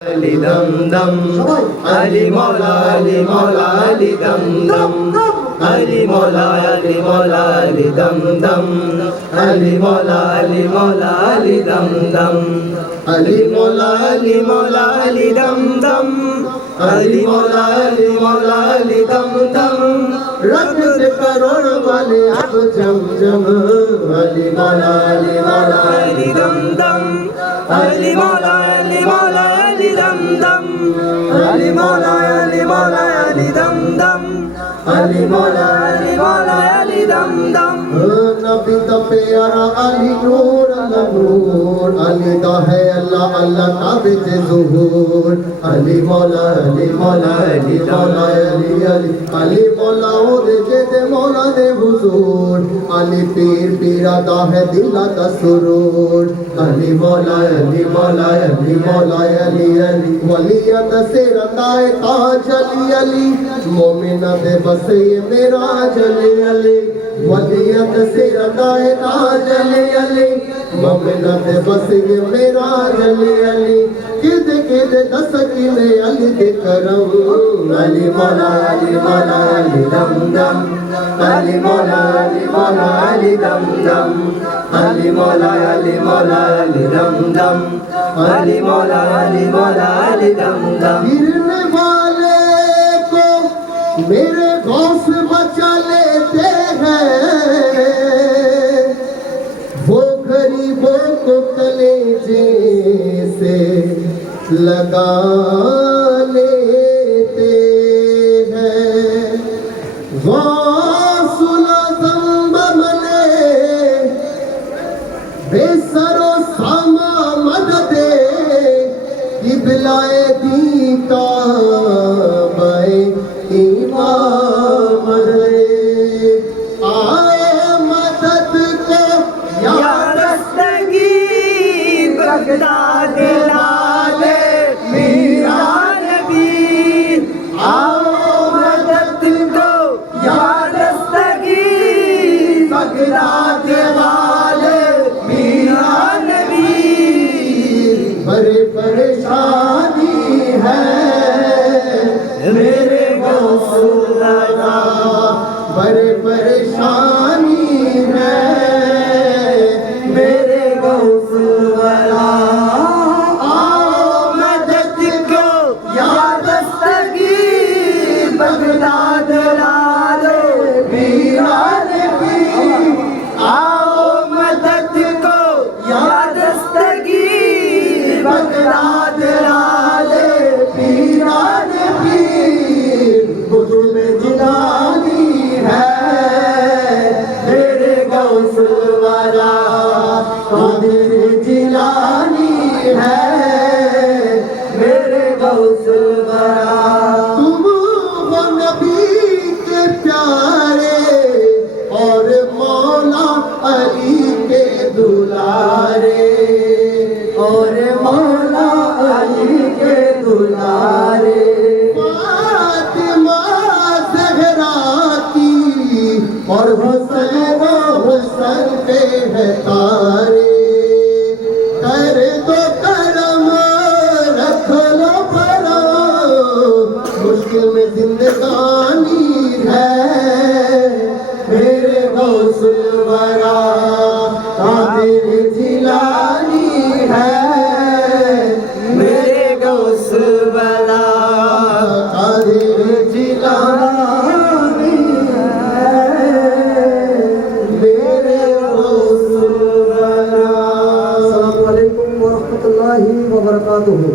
Ali dam dam, Ali Mola, Ali Mola, Ali dam dam, Ali Mola, Ali Mola, Ali dam dam, Ali Mola, Ali Mola, Ali dam dam, Ali Mola, Ali Mola, Ali dam dam, Ali Mola, Ali Mola, Ali dam dam, रखत करोड़ वाले आप जम जम, Ali Mola, Ali Mola, Ali dam dam, Ali Mola, Ali Mola, Ali dam dam, Ali Mola, Ali Mola, Ali dam dam, Ali Mola, Ali Mola, Ali dam dam. नबी दा प्यारा अली नूर अल्लाह नूर, अली दा है अल्लाह अल्लाह का बिच ज़ुहूर, अली मौला अली मौला अली मौला अली अली अली मौला दे दे मौला दे हुजूर, अली पीर पीरा दा है दिला दा सुरूर, अली मौला अली मौला अली मौला अली अली वलियत से रताए ताज अली अली, मोमिना दे बस ये मेराज अली अली, वलियत से रताए ताज अली अली, मोमिना दे बस ये मेराज अली अली, किद किद दस किले अली दे करम, अली मौला अली मौला अली दम दम, अली मौला अली मौला अली दम दम, अली मौला अली मौला अली दम दम, अली मौला अली मौला अली दम दम. गिरने वाले को मेरे गौस बचा लेते हैं, वो गरीबों को कलेजे से लगा लेते हैं. गौसुल आज़म बने बेसरो सामा मददे, किबलाए दी काबाए इमाम रे, आए मदद को या रस्तगी बगदाद लाले मीरा नबी, आओ मदद को या रस्तगी बगदाद वाले मीरा नबी. बड़े परेशानी है मेरे गौसुल्ला, बड़े परेशानी है मेरे गौसुल्ला, आओ मदद को या दस्तगीर बगदाद लाले मीरा नबी, आओ मदद को या दस्तगीर बगदाद लाले मीरा नबी. बुजुर्ग जिलानी है मेरे गौसुल वाला, कादिर जिलानी है मेरे गौसुल वाला. तुम वो नबी के प्यारे और मौला अली के दुलारे, और मौला अली के दुलारे. फातिमा ज़हरा की और हुसैन हुसैन पे है तारे, कर दो करम रख लो भरम, मुश्किल में जिंदगानी है मेरे गौसुल वरा, कादिर जिलानी है मेरे गौसुल वरा, कादिर जिलानी है मेरे गौसुल वरा. अस्सलामु अलैकुम व रहमतुल्लाहि व बरकातुहू.